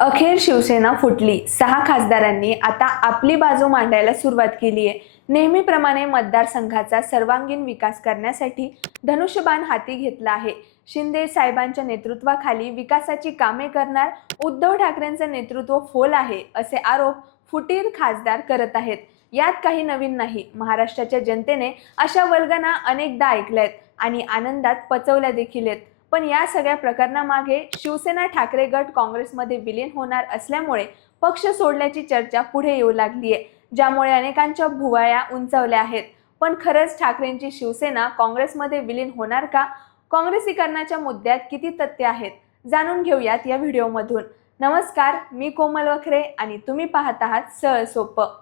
अखेर शिवसेना फुटली। 6 खासदारांनी आता आपली बाजू मांडायला सुरुवात केली आहे। नेहमीप्रमाणे मतदारसंघाचा सर्वांगीण विकास करण्यासाठी धनुष्यबाण हाती घेतला आहे। शिंदे साहेबांच्या नेतृत्वाखाली विकासाची कामे करणार उद्धव ठाकरेंचं नेतृत्व फोल आहे, असे आरोप फुटीर खासदार करत आहेत। यात काही नवीन नाही। महाराष्ट्राच्या जनतेने अशा वल्गना अनेकदा ऐकल्यात आणि आनंदात पचवल्या देखील आहेत। पण या सगळ्या प्रकरणामागे शिवसेना ठाकरे गट काँग्रेसमध्ये विलीन होणार असल्यामुळे पक्ष सोडल्याची चर्चा पुढे येऊ लागली आहे, ज्यामुळे अनेकांच्या भुवया उंचावल्या आहेत। पण खरंच ठाकरेंची शिवसेना काँग्रेसमध्ये विलीन होणार का? काँग्रेसीकरणाच्या मुद्द्यात किती तथ्य आहेत, जाणून घेऊयात या व्हिडिओमधून। नमस्कार, मी कोमल वखरे आणि तुम्ही पाहत आहात सरळ सोपं।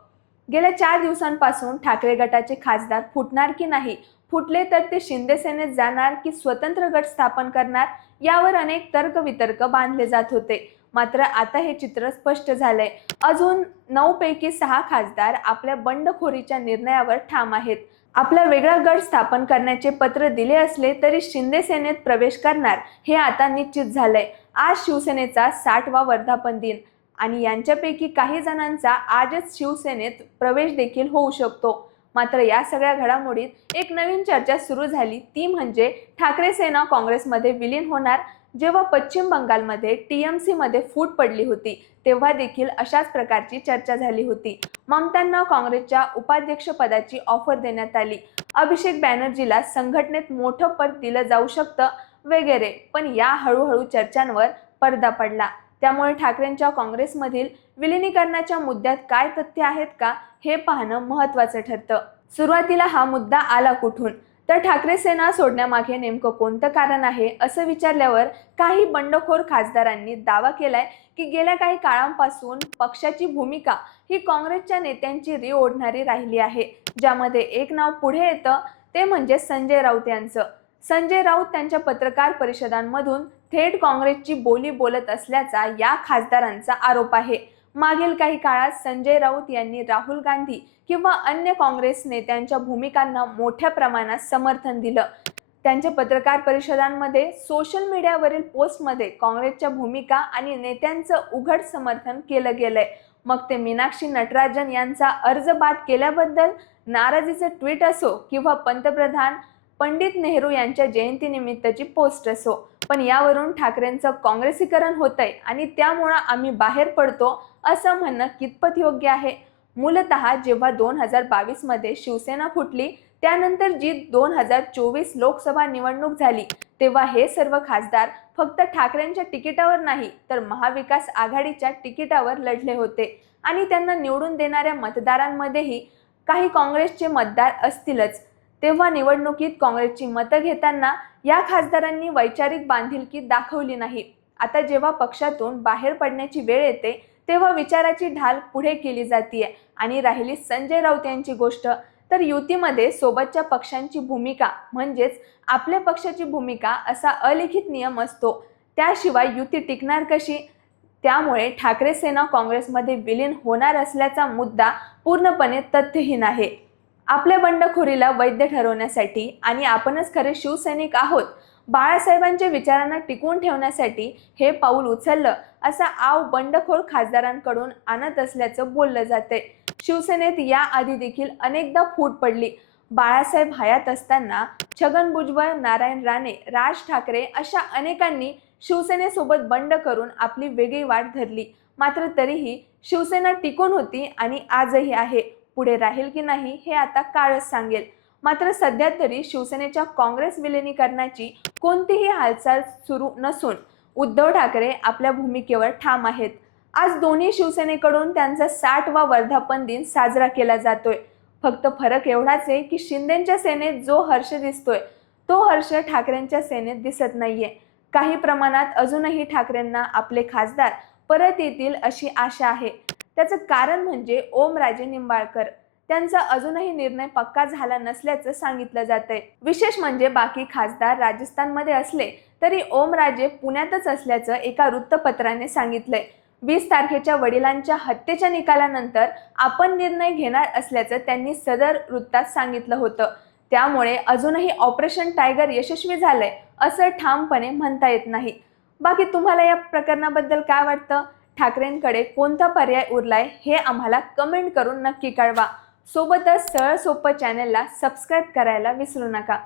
गेल्या 4 दिवसांपासून ठाकरे गटाचे खासदार फुटणार की नाही, फुटले तर ते शिंदे सेनेत जाणार की स्वतंत्र गट स्थापन करणार, यावर अनेक तर्कवितर्क बांधले जात होते। मात्र आता हे चित्र स्पष्ट झालंय। अजून 9 पैकी 6 खासदार आपल्या बंडखोरीच्या निर्णयावर ठाम आहेत। आपला वेगळा गट स्थापन करण्याचे पत्र दिले असले तरी शिंदे सेनेत प्रवेश करणार हे आता निश्चित झालंय। आज शिवसेनेचा 60वा वर्धापन दिन आणि यांच्यापैकी काही जणांचा आजच शिवसेनेत प्रवेश देखील होऊ शकतो। मात्र या सगळ्या घडामोडीत एक नवीन चर्चा सुरू झाली, ती म्हणजे ठाकरे सेना काँग्रेसमध्ये विलीन होणार। जेव्हा पश्चिम बंगालमध्ये TMC मध्ये फूट पडली होती तेव्हा देखील अशाच प्रकारची चर्चा झाली होती। ममतांना काँग्रेसच्या उपाध्यक्षपदाची ऑफर देण्यात आली, अभिषेक बॅनर्जीला संघटनेत मोठं पद दिलं जाऊ शकतं वगैरे। पण या हळूहळू चर्चांवर पडदा पडला। त्यामुळे ठाकरेंच्या काँग्रेसमधील विलिनीकरणाच्या मुद्द्यात काय तथ्य आहेत का, हे पाहणं महत्त्वाचं ठरतं। सुरुवातीला हा मुद्दा आला कुठून, तर ठाकरे सेना सोडण्यामागे नेमकं कोणतं कारण आहे, असं विचारल्यावर काही बंडखोर खासदारांनी दावा केलाय की गेल्या काही काळांपासून पक्षाची भूमिका ही काँग्रेसच्या नेत्यांची री ओढणारी राहिली आहे। ज्यामध्ये एक नाव पुढे येतं ते म्हणजे संजय राऊत यांचं। संजय राऊत त्यांच्या पत्रकार परिषदांमधून थेट काँग्रेसची बोली बोलत असल्याचा या खासदारांचा आरोप आहे। मागील काही काळात संजय राऊत यांनी राहुल गांधी किंवा अन्य काँग्रेस नेत्यांच्या भूमिकांना मोठ्या प्रमाणात समर्थन दिलं। त्यांच्या पत्रकार परिषदांमध्ये, सोशल मीडियावरील पोस्टमध्ये काँग्रेसच्या भूमिका आणि नेत्यांचं उघड समर्थन केलं गेलंय। मग ते मीनाक्षी नटराजन यांचा अर्ज बाद केल्याबद्दल नाराजीचं ट्विट असो किंवा पंतप्रधान पंडित नेहरू यांच्या जयंतीनिमित्तची पोस्ट असो, पण यावरून ठाकरेंचं काँग्रेसीकरण होतंय आणि त्यामुळे आम्ही बाहेर पडतो असं म्हणणं कितपत योग्य आहे? मूलतः जेव्हा 2022 मध्ये शिवसेना फुटली, त्यानंतर जी 2024 लोकसभा निवडणूक झाली, तेव्हा हे सर्व खासदार फक्त ठाकरेंच्या तिकिटावर नाही तर महाविकास आघाडीच्या तिकिटावर लढले होते आणि त्यांना निवडून देणाऱ्या मतदारांमध्येही काही काँग्रेसचे मतदार असतीलच। तेव्हा निवडणुकीत काँग्रेसची मतं घेताना या खासदारांनी वैचारिक बांधिलकी दाखवली नाही। आता जेव्हा पक्षातून बाहेर पडण्याची वेळ येते तेव्हा विचाराची ढाल पुढे केली जाते आणि राहिली संजय राऊत यांची गोष्ट, तर युतीमध्ये सोबतच्या पक्षांची भूमिका म्हणजेच आपल्या पक्षाची भूमिका असा अलिखित नियम असतो, त्याशिवाय युती टिकणार कशी? त्यामुळे ठाकरे सेना काँग्रेसमध्ये विलीन होणार असल्याचा मुद्दा पूर्णपणे तथ्यहीन आहे। आपल्या बंडखोरीला वैध ठरवण्यासाठी आणि आपणच खरे शिवसैनिक आहोत, बाळासाहेबांच्या विचारांना टिकवून ठेवण्यासाठी हे पाऊल उचललं, असा आव बंडखोर खासदारांकडून आणत असल्याचं बोललं जाते। शिवसेनेत याआधी देखील अनेकदा फूट पडली। बाळासाहेब हयात असताना छगन भुजबळ, नारायण राणे, राज ठाकरे अशा अनेकांनी शिवसेनेसोबत बंड करून आपली वेगळी वाट धरली। मात्र तरीही शिवसेना टिकून होती आणि आजही आहे। पुढे राहील की नाही हे आता काळच सांगेल। मात्र सध्या तरी शिवसेनेच्या काँग्रेस विलिनीकरणाची कोणतीही हालचाल सुरू नसून उद्धव ठाकरे आपल्या भूमिकेवर ठाम आहेत। आज दोन्ही शिवसेनेकडून त्यांचा 60वा वर्धापन दिन साजरा केला जातोय। फक्त फरक एवढाच आहे की शिंदेच्या सेनेत जो हर्ष दिसतोय तो हर्ष ठाकरेंच्या सेनेत दिसत नाहीये। काही प्रमाणात अजूनही ठाकरेंना आपले खासदार परत येतील अशी आशा आहे। त्याचं कारण म्हणजे ओमराजे निंबाळकर, त्यांचा अजूनही निर्णय पक्का झाला नसल्याचं सांगितलं जातंय। विशेष म्हणजे बाकी खासदार राजस्थानमध्ये असले तरी ओमराजे पुण्यातच असल्याचं एका वृत्तपत्राने सांगितलंय। 20 तारखेच्या वडिलांच्या हत्येच्या निकालानंतर आपण निर्णय घेणार असल्याचं त्यांनी सदर वृत्तात सांगितलं होतं। त्यामुळे अजूनही ऑपरेशन टायगर यशस्वी झालंय असं ठामपणे म्हणता येत नाही। बाकी तुम्हाला या प्रकरणाबद्दल काय वाटतं ठाकरेंकडे कोणता पर्याय उरलाय हे आम्हाला कमेंट करून नक्की कळवा. सोबतच सरळ सोप्पं चॅनेलला सबस्क्राईब करायला विसरू नका.